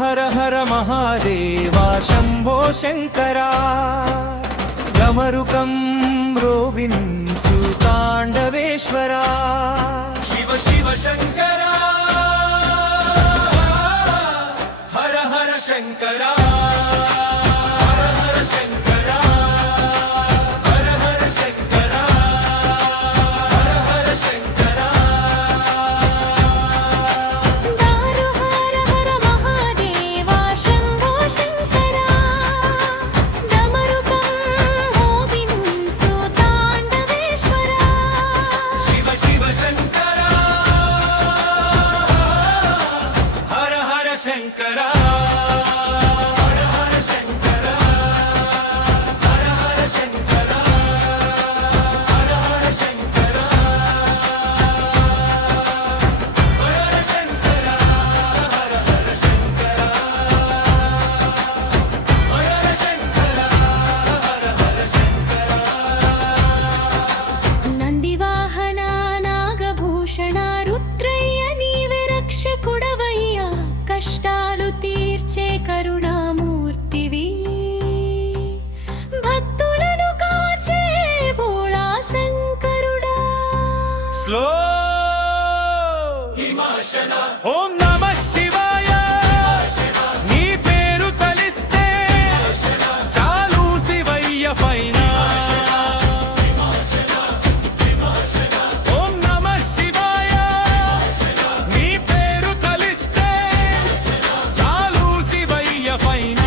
हर हर महादेवा शंभो शंकरा गमरुकं रोविंचु तांडवेश्वरा शिव शिव शंकरा हर हर शंकरा हर हर शंकरा हर हर शंकरा हर हर शंकरा दारु हर हर महादेवा शंभो शंकरा डमरुकं मोगिंचु तांडवेश्वरा शिव शिव शंकरा हर हर शंकरा हर हर शंकरा हर हर शंकरा हर हर शंकरा हर शंकरा हर हर शंकरा हर शंकरा हर हर शंकरा नंदिवाहना नागभूषण रुद्रय्य नीवे रक्षकुडवय्या कष्टालु तीर्चे करुणामूर्तिवी भक्तुలను కాచే భోళా శంకరుడా स्लो हिमाशना ओम नमः शिवाय नी पेरु तलिस्ते चालू शिवయ్య పైన ఓం నమః శివాయ నీ పేరు తలిస్తే చాలు శివయ్య పైన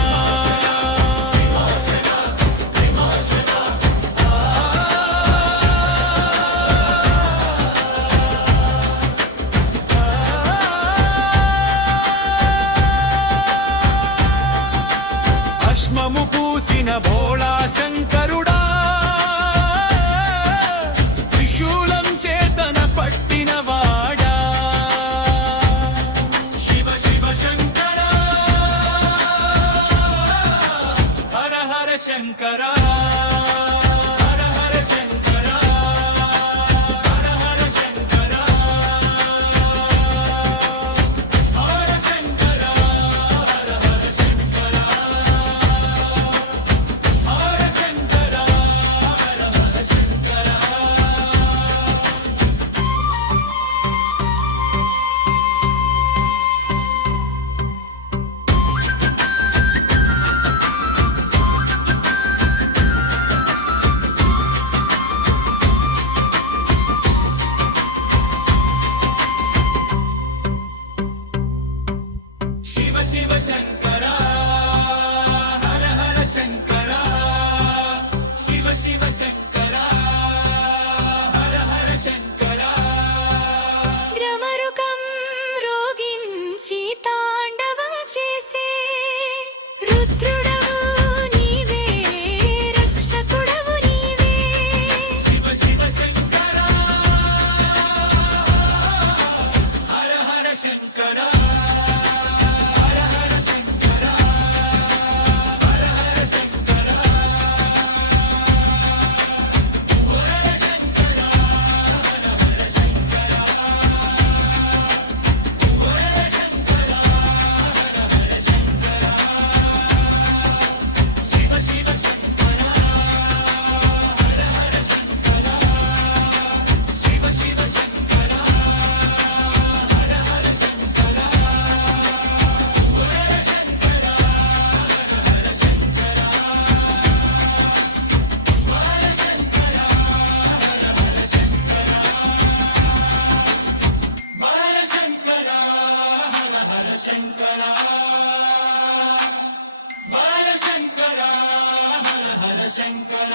శంకర బాల శంకర హర హర శంకర